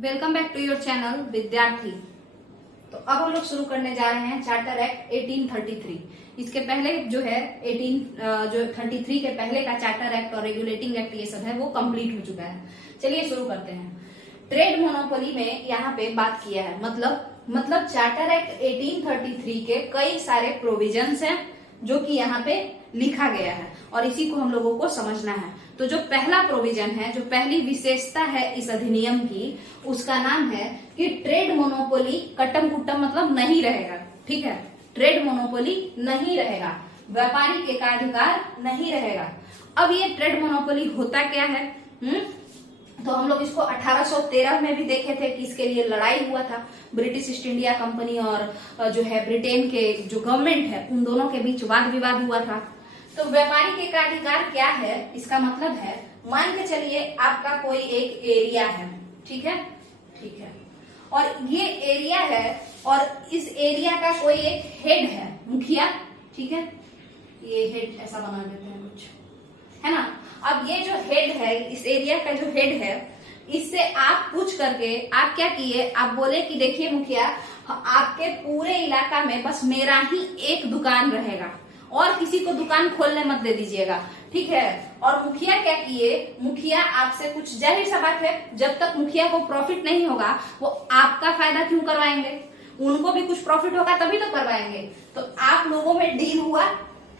Welcome back to your channel विद्यार्थी। तो अब हम लोग शुरू करने जा रहे हैं चार्टर एक्ट 1833। इसके पहले जो है 33 के पहले का चार्टर एक्ट और रेगुलेटिंग एक्ट ये सब है वो कंप्लीट हो चुका है। चलिए शुरू करते हैं। ट्रेड मोनोपोली में यहाँ पे बात किया है, मतलब चार्टर एक्ट 1833 के कई सारे प्रोविजंस हैं जो कि यहाँ पे लिखा गया है और इसी को हम लोगों को समझना है। तो जो पहला प्रोविजन है, जो पहली विशेषता है इस अधिनियम की, उसका नाम है कि ट्रेड मोनोपोली कट्टम कुट्टम मतलब नहीं रहेगा। ठीक है, ट्रेड मोनोपोली नहीं रहेगा, व्यापारिक एकाधिकार नहीं रहेगा। अब ये ट्रेड मोनोपोली होता क्या है? तो हम लोग इसको 1813 में भी देखे थे कि इसके लिए लड़ाई हुआ था। ब्रिटिश ईस्ट इंडिया कंपनी और जो है ब्रिटेन के जो गवर्नमेंट है उन दोनों के बीच वाद विवाद हुआ था। तो व्यापारिक एकाधिकार क्या है? इसका मतलब है, मान के चलिए आपका कोई एक एरिया है, ठीक है, और ये एरिया है और इस एरिया का कोई एक हेड है, मुखिया, ठीक है, ये हेड ऐसा बना देते हैं कुछ, है ना। अब ये जो हेड है, इस एरिया का जो हेड है, इससे आप पूछ करके आप क्या किए, आप बोले कि देखिए मुखिया, आपके पूरे इलाका में बस मेरा ही एक दुकान रहेगा और किसी को दुकान खोलने मत दे दीजिएगा, ठीक है। और मुखिया क्या किए, मुखिया आपसे कुछ, जाहिर सा बात है, जब तक मुखिया को प्रॉफिट नहीं होगा वो आपका फायदा क्यों करवाएंगे, उनको भी कुछ प्रॉफिट होगा तभी तो करवाएंगे। तो आप लोगों में डील हुआ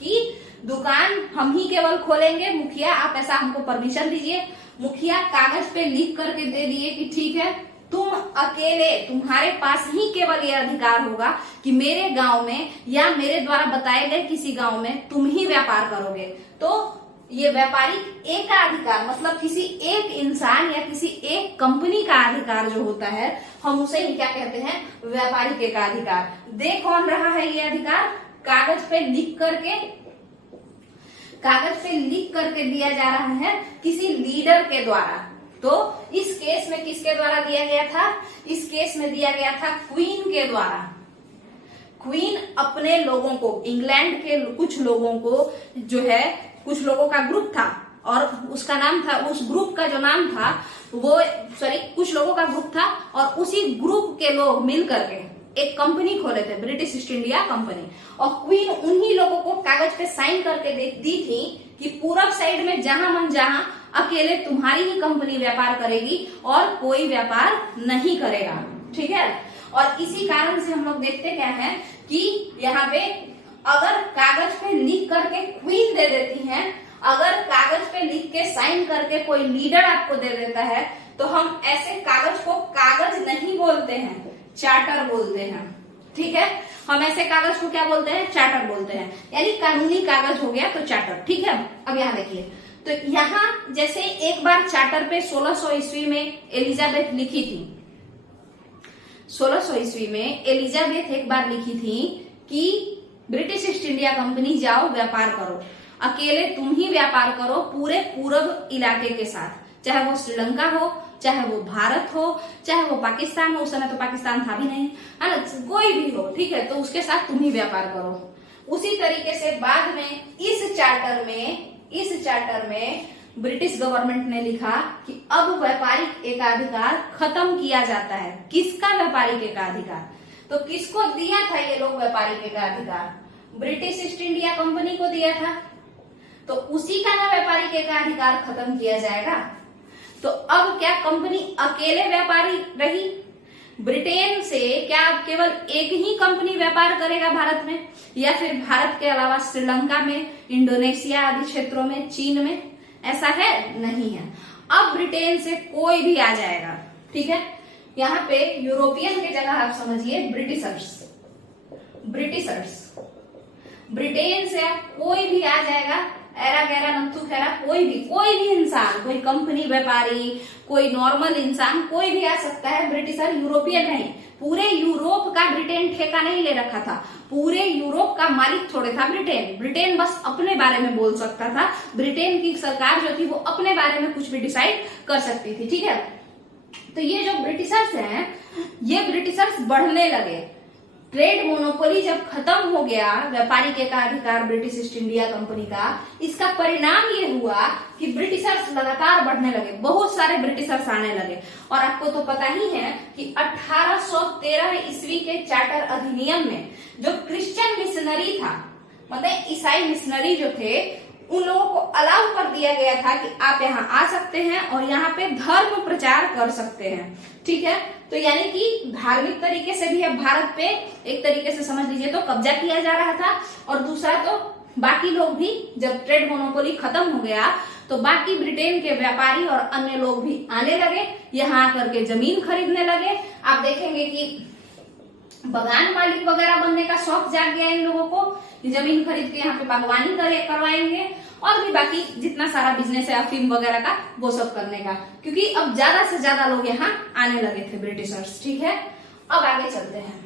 कि दुकान हम ही केवल खोलेंगे, मुखिया आप ऐसा हमको परमिशन दीजिए। मुखिया कागज पे लिख करके दे दिए कि ठीक है, तुम अकेले, तुम्हारे पास ही केवल ये अधिकार होगा कि मेरे गांव में या मेरे द्वारा बताए गए किसी गांव में तुम ही व्यापार करोगे। तो ये व्यापारिक एकाधिकार मतलब किसी एक इंसान या किसी एक कंपनी का अधिकार जो होता है, हम उसे ही क्या कहते हैं, व्यापारिक एकाधिकार। दे कौन रहा है ये अधिकार? कागज पे लिख करके दिया जा रहा है किसी लीडर के द्वारा। तो इस केस में किसके द्वारा दिया गया था? इस केस में दिया गया था क्वीन के द्वारा। क्वीन अपने लोगों को, इंग्लैंड के कुछ लोगों को जो है, कुछ लोगों का ग्रुप था और उसका नाम था, उस ग्रुप का जो नाम था वो, कुछ लोगों का ग्रुप था और उसी ग्रुप के लोग मिल करके एक कंपनी खोले थे, ब्रिटिश ईस्ट इंडिया कंपनी। और क्वीन उन्हीं लोगों को कागज पे साइन करके दी थी कि पूरब साइड में जहां मन जहां अकेले तुम्हारी ही कंपनी व्यापार करेगी और कोई व्यापार नहीं करेगा, ठीक है। और इसी कारण से हम लोग देखते क्या है कि यहाँ पे अगर कागज पे लिख करके क्वीन दे देती है, अगर कागज पे लिख के साइन करके कोई लीडर आपको दे देता है, तो हम ऐसे कागज को कागज नहीं बोलते हैं, चार्टर बोलते हैं, ठीक है। हम ऐसे कागज को क्या बोलते हैं? चार्टर बोलते हैं, यानी कानूनी कागज हो गया तो चार्टर, ठीक है। अब यहाँ देखिए, तो यहाँ जैसे एक बार चार्टर पे 1600 ईस्वी में एलिजाबेथ लिखी थी, 1600 ईस्वी में एलिजाबेथ एक बार लिखी थी कि ब्रिटिश ईस्ट इंडिया कंपनी जाओ व्यापार करो, अकेले तुम ही व्यापार करो पूरे पूरब इलाके के साथ, चाहे वो श्रीलंका हो, चाहे वो भारत हो, चाहे वो पाकिस्तान हो, उस समय तो पाकिस्तान था भी नहीं, है ना, कोई भी हो, ठीक है, तो उसके साथ तुम ही व्यापार करो। उसी तरीके से बाद में इस चार्टर में ब्रिटिश गवर्नमेंट ने लिखा कि अब व्यापारिक एकाधिकार खत्म किया जाता है। किसका व्यापारिक एकाधिकार? तो किसको दिया था ये लोग व्यापारिक एकाधिकार? ब्रिटिश ईस्ट इंडिया कंपनी को दिया था। तो उसी का ना व्यापारिक एकाधिकार खत्म किया जाएगा। तो अब क्या कंपनी अकेले व्यापारी रही? ब्रिटेन से क्या अब केवल एक ही कंपनी व्यापार करेगा भारत में, या फिर भारत के अलावा श्रीलंका में, इंडोनेशिया आदि क्षेत्रों में, चीन में? ऐसा है? नहीं है। अब ब्रिटेन से कोई भी आ जाएगा, ठीक है। यहाँ पे यूरोपियन की जगह आप समझिए ब्रिटिशर्स। ब्रिटेन से अब कोई भी आ जाएगा, एरा गैरा नथु खैरा, कोई भी इंसान, कोई कंपनी व्यापारी, कोई नॉर्मल इंसान, कोई भी आ सकता है। ब्रिटिशर, यूरोपियन नहीं। पूरे यूरोप का ब्रिटेन ठेका नहीं ले रखा था, पूरे यूरोप का मालिक थोड़े था ब्रिटेन बस अपने बारे में बोल सकता था। ब्रिटेन की सरकार जो थी वो अपने बारे में कुछ भी डिसाइड कर सकती थी, ठीक है। तो ये जो ब्रिटिशर्स हैं, ये ब्रिटिशर्स बढ़ने लगे। ट्रेड मोनोपोली जब खत्म हो गया, व्यापारी के का अधिकार ब्रिटिश ईस्ट इंडिया कंपनी का, इसका परिणाम ये हुआ कि ब्रिटिशर्स लगातार बढ़ने लगे, बहुत सारे ब्रिटिशर्स आने लगे। और आपको तो पता ही है कि 1813 ईस्वी के चार्टर अधिनियम में जो क्रिश्चियन मिशनरी था, मतलब ईसाई मिशनरी जो थे, उन लोगों को अलाउ कर दिया गया था कि आप यहाँ आ सकते हैं और यहाँ पे धर्म प्रचार कर सकते हैं। ठीक है, तो यानी कि धार्मिक तरीके से भी अब भारत पे एक तरीके से समझ लीजिए तो कब्जा किया जा रहा था, और दूसरा तो बाकी लोग भी, जब ट्रेड मोनोपोली खत्म हो गया तो बाकी ब्रिटेन के व्यापारी और अन्य लोग भी आने लगे, यहाँ आकर के जमीन खरीदने लगे। आप देखेंगे कि बागान मालिक वगैरह बनने का शौक जाग गया इन लोगों को, जमीन खरीद के यहाँ पे बागवानी करवाएंगे, और भी बाकी जितना सारा बिजनेस है अफीम वगैरह का वो सब करने का, क्योंकि अब ज्यादा से ज्यादा लोग यहाँ आने लगे थे ब्रिटिशर्स। ठीक है, अब आगे चलते हैं।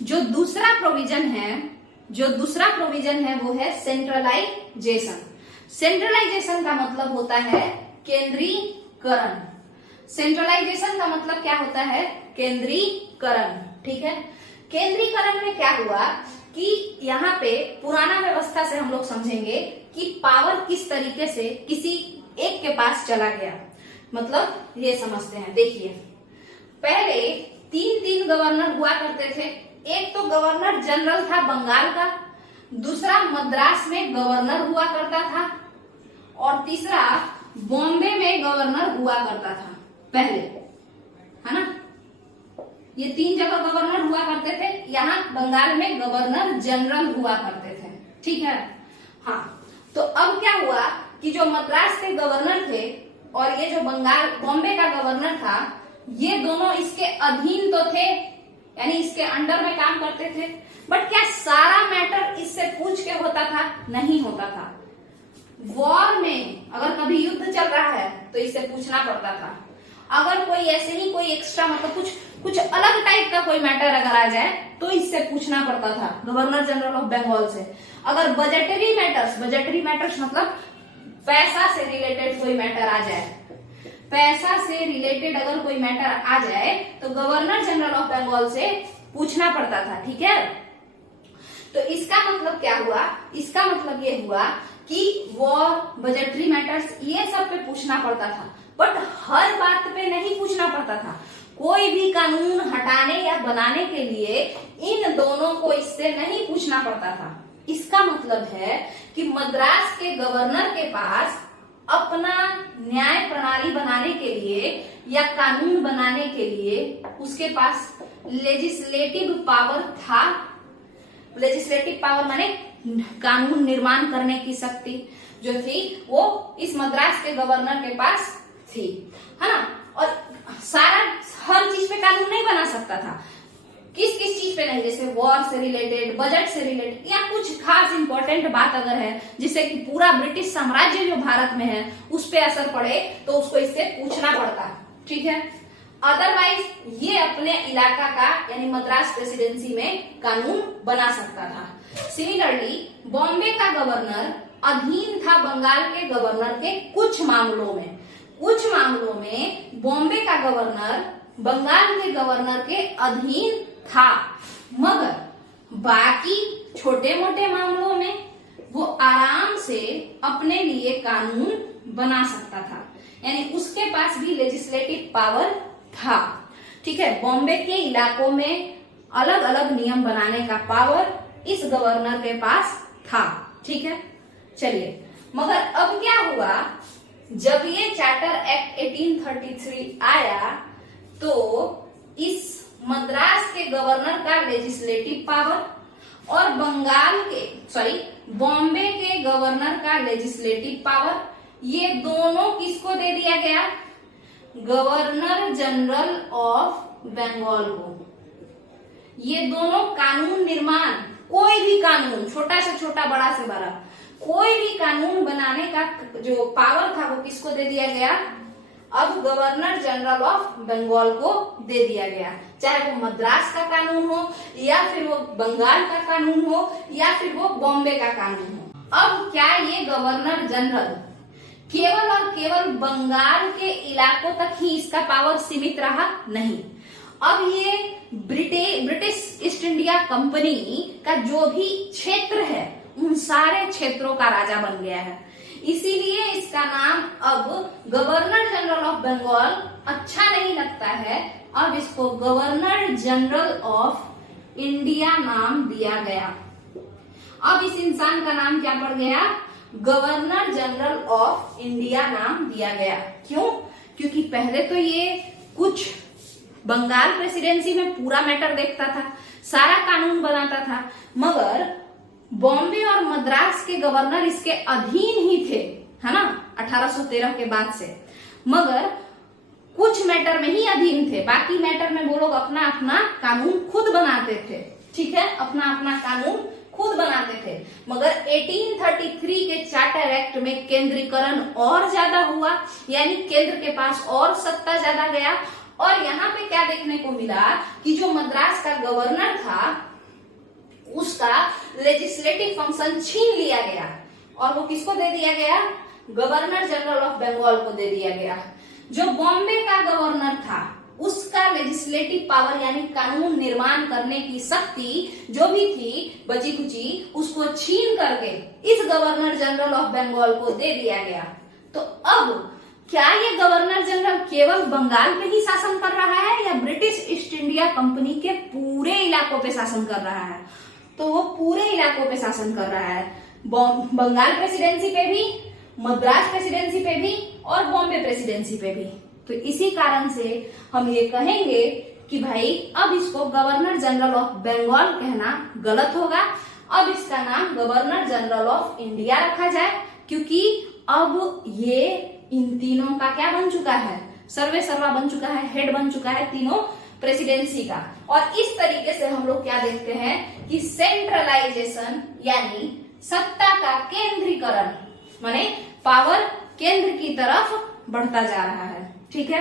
जो दूसरा प्रोविजन है वो है सेंट्रलाइजेशन। सेंट्रलाइजेशन का मतलब होता है केंद्रीकरण। सेंट्रलाइजेशन का मतलब क्या होता है? केंद्रीकरण। ठीक है, केंद्रीकरण में क्या हुआ कि यहाँ पे पुराना व्यवस्था से हम लोग समझेंगे कि पावर किस तरीके से किसी एक के पास चला गया, मतलब ये समझते हैं। देखिए, पहले 3 गवर्नर हुआ करते थे। एक तो गवर्नर जनरल था बंगाल का, दूसरा मद्रास में गवर्नर हुआ करता था, और तीसरा बॉम्बे में गवर्नर हुआ करता था पहले, है ना। ये 3 जगह गवर्नर हुआ करते थे। यहाँ बंगाल में गवर्नर जनरल हुआ करते थे। ठीक है, हाँ। तो अब क्या हुआ कि जो मद्रास के गवर्नर थे और ये जो बॉम्बे का गवर्नर था, ये दोनों इसके अधीन तो थे, यानी इसके अंडर में काम करते थे, बट क्या सारा मैटर इससे पूछ के होता था? नहीं होता था। वॉर में अगर कभी युद्ध चल रहा है तो इससे पूछना पड़ता था। अगर कोई ऐसे ही कोई एक्स्ट्रा, मतलब कुछ अलग टाइप का कोई मैटर अगर आ जाए तो इससे पूछना पड़ता था गवर्नर जनरल ऑफ बंगाल से। अगर बजटरी मैटर्स मतलब पैसा से रिलेटेड कोई मैटर आ जाए, पैसा से रिलेटेड अगर कोई मैटर आ जाए तो गवर्नर जनरल ऑफ बंगाल से पूछना पड़ता था। ठीक है, तो इसका मतलब क्या हुआ? इसका मतलब ये हुआ कि वॉर, बजटरी मैटर्स, ये सब पे पूछना पड़ता था, बट हर बात पे नहीं पूछना पड़ता था। कोई भी कानून हटाने या बनाने के लिए इन दोनों को इससे नहीं पूछना पड़ता था। इसका मतलब है कि मद्रास के गवर्नर के पास अपना न्याय प्रणाली बनाने के लिए या कानून बनाने के लिए उसके पास लेजिस्लेटिव पावर था। लेजिस्लेटिव पावर माने कानून निर्माण करने की शक्ति जो थी वो इस मद्रास के गवर्नर के पास थी, है ना। और हर चीज पे कानून नहीं बना सकता था। किस किस चीज पे नहीं, जैसे वॉर से रिलेटेड, बजट से रिलेटेड, या कुछ खास इंपॉर्टेंट बात अगर है जिससे कि पूरा ब्रिटिश साम्राज्य जो भारत में है उस पे असर पड़े तो उसको इससे पूछना पड़ता। ठीक है, अदरवाइज ये अपने इलाका का यानी मद्रास प्रेसिडेंसी में कानून बना सकता था। सिमिलरली बॉम्बे का गवर्नर अधीन था बंगाल के गवर्नर के कुछ मामलों में। कुछ मामलों में बॉम्बे का गवर्नर बंगाल के गवर्नर के अधीन था, मगर बाकी छोटे मोटे मामलों में वो आराम से अपने लिए कानून बना सकता था, यानी उसके पास भी लेजिस्लेटिव पावर था। ठीक है, बॉम्बे के इलाकों में अलग अलग नियम बनाने का पावर इस गवर्नर के पास था। ठीक है, चलिए, मगर अब क्या हुआ, जब ये चार्टर एक्ट 1833 आया तो इस मद्रास के गवर्नर का लेजिस्लेटिव पावर और बॉम्बे के गवर्नर का लेजिस्लेटिव पावर, ये दोनों किसको दे दिया गया? गवर्नर जनरल ऑफ बंगाल को। ये दोनों कानून निर्माण, कोई भी कानून, छोटा से छोटा, बड़ा से बड़ा, कोई भी कानून बनाने का जो पावर था वो किसको दे दिया गया? अब गवर्नर जनरल ऑफ बंगाल को दे दिया गया। चाहे वो मद्रास का कानून हो, या फिर वो बंगाल का कानून हो, या फिर वो बॉम्बे का कानून हो। अब क्या ये गवर्नर जनरल केवल और केवल बंगाल के इलाकों तक ही इसका पावर सीमित रहा? नहीं। अब ये ब्रिटिश ईस्ट इंडिया कंपनी का जो भी क्षेत्र है उन सारे क्षेत्रों का राजा बन गया है। इसीलिए इसका नाम अब गवर्नर जनरल ऑफ बंगाल अच्छा नहीं लगता है, अब इसको गवर्नर जनरल ऑफ इंडिया नाम दिया गया। अब इस इंसान का नाम क्या पड़ गया? गवर्नर जनरल ऑफ इंडिया नाम दिया गया। क्यों? क्योंकि पहले तो ये कुछ बंगाल प्रेसिडेंसी में पूरा मैटर देखता था, सारा कानून बनाता था, मगर बॉम्बे और मद्रास के गवर्नर इसके अधीन ही थे, है ना, 1813 के बाद से, मगर कुछ मैटर में ही अधीन थे, बाकी मैटर में वो लोग अपना अपना कानून खुद बनाते थे। ठीक है, अपना अपना कानून खुद बनाते थे। मगर 1833 के चार्टर एक्ट में केंद्रीकरण और ज्यादा हुआ, यानी केंद्र के पास और सत्ता ज्यादा गया। और यहाँ पे क्या देखने को मिला कि जो मद्रास का गवर्नर था उसका लेजिस्लेटिव फंक्शन छीन लिया गया और वो किसको दे दिया गया? गवर्नर जनरल ऑफ बंगाल को दे दिया गया। जो बॉम्बे का गवर्नर था उसका लेजिस्लेटिव पावर यानी कानून निर्माण करने की शक्ति जो भी थी बची कुची, उसको छीन करके इस गवर्नर जनरल ऑफ बंगाल को दे दिया गया। तो अब क्या ये गवर्नर जनरल केवल बंगाल पे ही शासन कर रहा है या ब्रिटिश ईस्ट इंडिया कंपनी के पूरे इलाकों पे शासन कर रहा है? तो वो पूरे इलाकों पे शासन कर रहा है, बंगाल प्रेसिडेंसी पे भी, मद्रास प्रेसिडेंसी पे भी और बॉम्बे प्रेसिडेंसी पे भी। तो इसी कारण से हम ये कहेंगे कि भाई अब इसको गवर्नर जनरल ऑफ बंगाल कहना गलत होगा, अब इसका नाम गवर्नर जनरल ऑफ इंडिया रखा जाए, क्योंकि अब ये इन तीनों का क्या बन चुका है? सर्वे सर्वा बन चुका है, हेड बन चुका है तीनों प्रेसिडेंसी का। और इस तरीके से हम लोग क्या देखते हैं कि सेंट्रलाइजेशन यानी सत्ता का केंद्रीकरण, माने पावर केंद्र की तरफ बढ़ता जा रहा है। ठीक है।